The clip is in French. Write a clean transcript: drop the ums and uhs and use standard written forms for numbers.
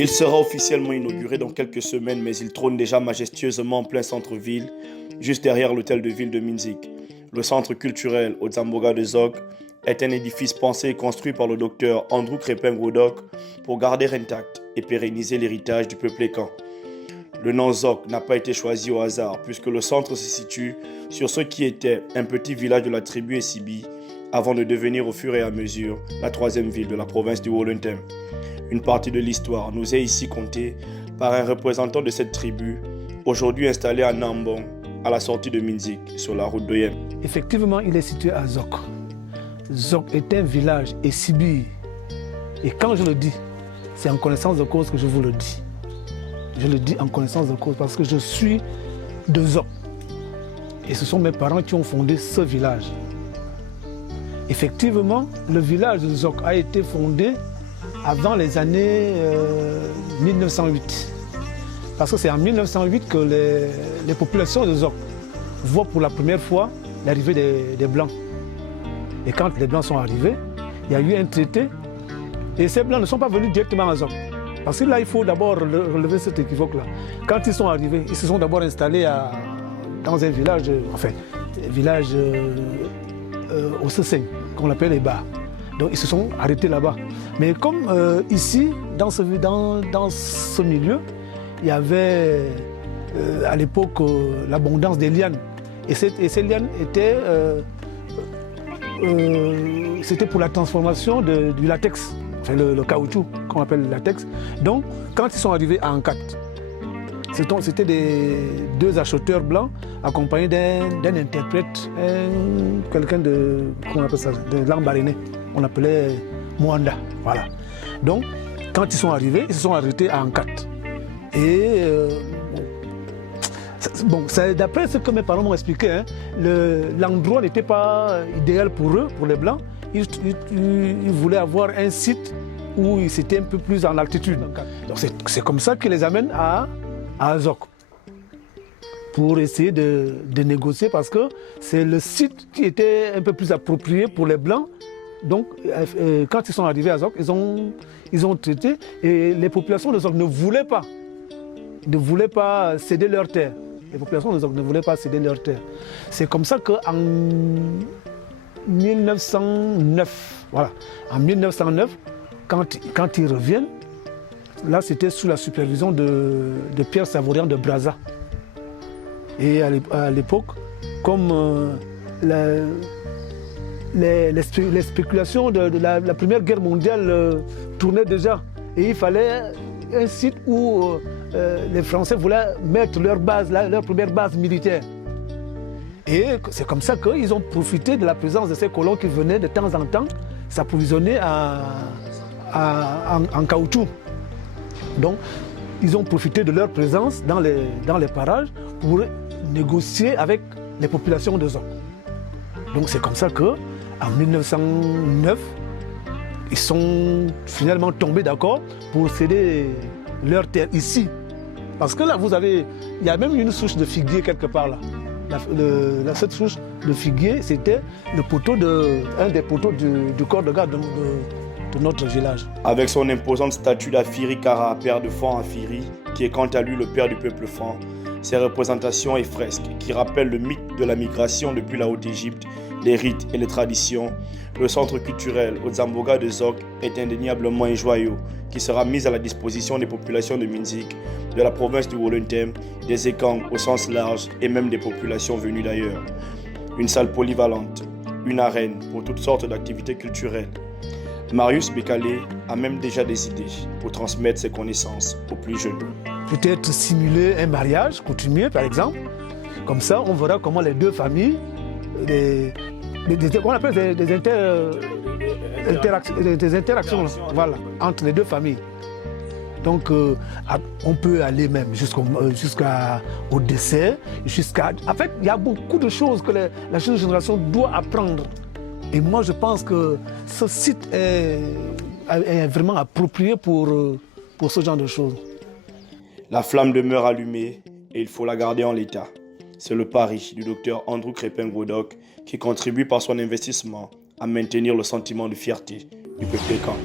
Il sera officiellement inauguré dans quelques semaines, mais il trône déjà majestueusement en plein centre-ville, juste derrière l'hôtel de ville de Minzik. Le centre culturel Odzamboga de Zok est un édifice pensé et construit par le docteur Andrew Crépin-Godok pour garder intact et pérenniser l'héritage du peuple écan. Le nom Zok n'a pas été choisi au hasard puisque le centre se situe sur ce qui était un petit village de la tribu Esibi avant de devenir au fur et à mesure la troisième ville de la province du Wollontem. Une partie de l'histoire nous est ici contée par un représentant de cette tribu, aujourd'hui installé à Nambong, à la sortie de Minzik, sur la route d'Oyem. Effectivement, il est situé à Zok. Zok est un village Esibi. Et quand je le dis, c'est en connaissance de cause que je vous le dis. Je le dis en connaissance de cause parce que je suis de Zok. Et ce sont mes parents qui ont fondé ce village. Effectivement, le village de Zok a été fondé avant les années 1908. Parce que c'est en 1908 que les populations de Zok voient pour la première fois l'arrivée des Blancs. Et quand les Blancs sont arrivés, il y a eu un traité. Et ces Blancs ne sont pas venus directement à Zok. Parce que là, il faut d'abord relever cet équivoque-là. Quand ils sont arrivés, ils se sont d'abord installés dans un village, village au Sesseng, qu'on appelle les Bas. Donc ils se sont arrêtés là-bas. Mais comme ici, dans ce milieu, il y avait à l'époque l'abondance des lianes. Et ces lianes c'était pour la transformation du latex. C'est le caoutchouc qu'on appelle le latex. Donc, quand ils sont arrivés à Ankat, c'était deux acheteurs blancs accompagnés d'un interprète, quelqu'un de langue barénée, on appelait Moanda. Voilà. Donc, quand ils sont arrivés, ils se sont arrêtés à Ankat. Et d'après ce que mes parents m'ont expliqué, hein, l'endroit n'était pas idéal pour eux, pour les blancs. Ils voulaient avoir un site où ils étaient un peu plus en altitude. Donc c'est comme ça qu'ils les amènent à Azok pour essayer de négocier parce que c'est le site qui était un peu plus approprié pour les Blancs. Donc quand ils sont arrivés à Azok, ils ont traité et les populations de Zok ne voulaient pas céder leurs terres. Les populations de Zok ne voulaient pas céder leurs terres. C'est comme ça qu'en 1909, voilà. En 1909, quand ils reviennent, là c'était sous la supervision de Pierre Savourian de Brazza. Et à l'époque, comme les spéculations de la Première Guerre mondiale tournaient déjà, et il fallait un site où les Français voulaient mettre leur première base militaire. Et c'est comme ça qu'ils ont profité de la présence de ces colons qui venaient de temps en temps s'approvisionner en caoutchouc. Donc, ils ont profité de leur présence dans les parages pour négocier avec les populations de Zok. Donc, c'est comme ça qu'en 1909, ils sont finalement tombés d'accord pour céder leur terre ici. Parce que là, il y a même une souche de figuier quelque part là. Cette souche de figuier, c'était un des poteaux du corps de garde de notre village. Avec son imposante statue d'Afiri Kara, père de Fan Afiri, qui est quant à lui le père du peuple Fan, ses représentations et fresques qui rappellent le mythe de la migration depuis la Haute-Égypte, les rites et les traditions, le centre culturel Odzamboga de Zok est indéniablement un joyau qui sera mis à la disposition des populations de Minzik, de la province du Wollontem, des Ekang au sens large et même des populations venues d'ailleurs. Une salle polyvalente, une arène pour toutes sortes d'activités culturelles. Marius Bekale a même déjà des idées pour transmettre ses connaissances aux plus jeunes. Peut-être simuler un mariage coutumier par exemple. Comme ça, on verra comment les deux familles, on appelle des interactions voilà, entre les deux familles. Donc on peut aller même jusqu'au dessert, en fait, il y a beaucoup de choses que la jeune génération doit apprendre. Et moi, je pense que ce site est vraiment approprié pour ce genre de choses. La flamme demeure allumée et il faut la garder en l'état. C'est le pari du docteur Andrew Crépin-Godok qui contribue par son investissement à maintenir le sentiment de fierté du peuple écan.